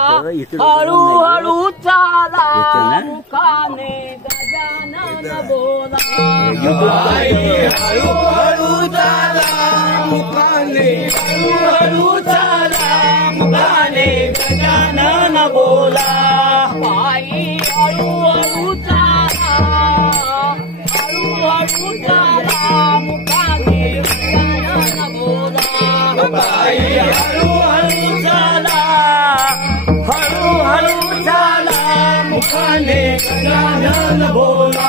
हळूहळू चाला मुखाने गजानन बोला हळूहळू चाला मुखाने हळूहळू चाला मुखाने गजानन बोला पायी हळूहळू चाला मुखाने गजानन बोला पायी हळूहळू चाला मुखाने गजानन बोला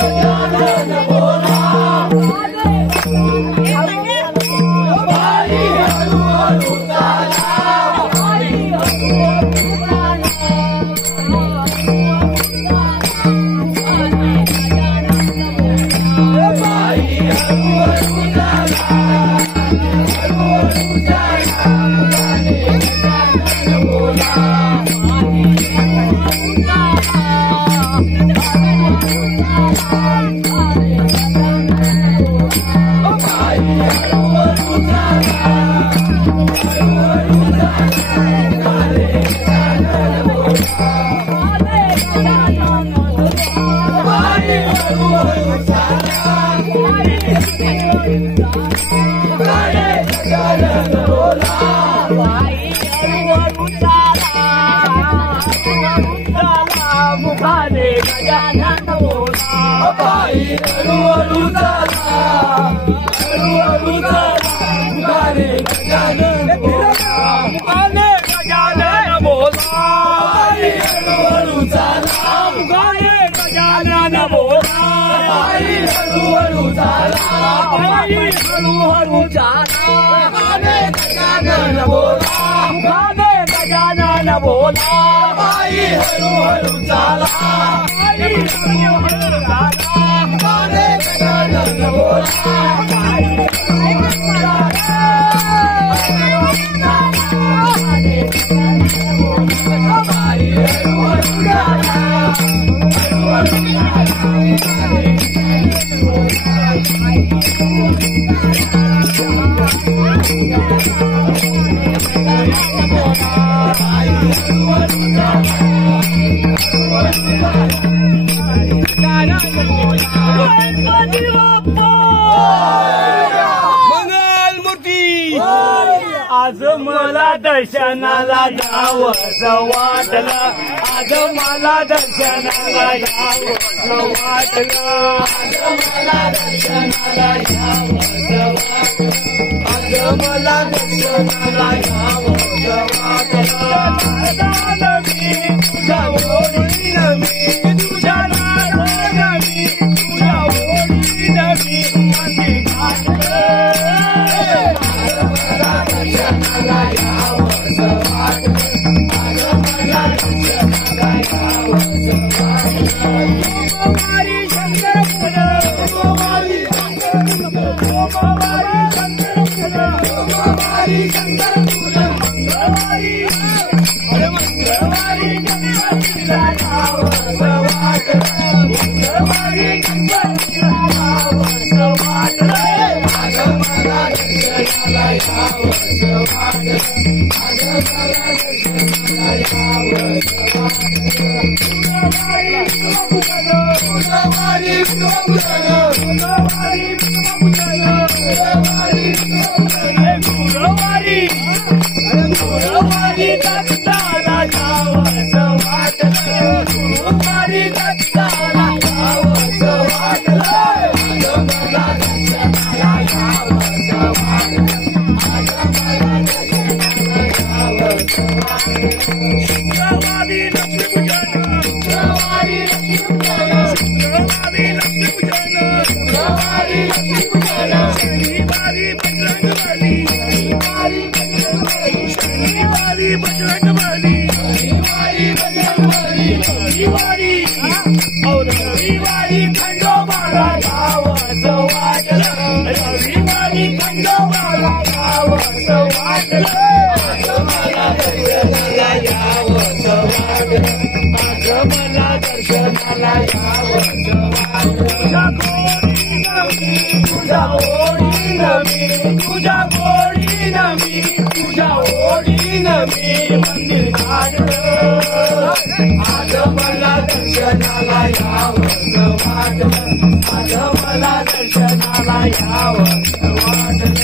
गजानन बोला पायी हळूहळू चाला मुखाने गजानन बोला पायी हळूहळू चाला मुखाने गजानन बोला मुखाने गजानन बोला पायी हळूहळू चाला मुखाने गजानन बोला पायी हळूहळू चाला पायी हळूहळू चाला मुखाने गजानन बोला मुखाने गजानन बोला पायी हळूहळू चाला पायी हळूहळू चाला मुखाने गजानन बोला आज मला दर्शनाला यावंसं वाटलं आज मला दर्शनाला यावंसं वाटलं आज मला दर्शनाला यावंसं वाटलं तुझ्या ओळीन मी तुझ्या नादान मी तुझ्या ओळीन मी मंदी तुझ्या गोडी मी मंदिर काढलं आज मला दर्शनाला यावंसं वाटलं आज मला दर्शनाला यावंसं वाटलं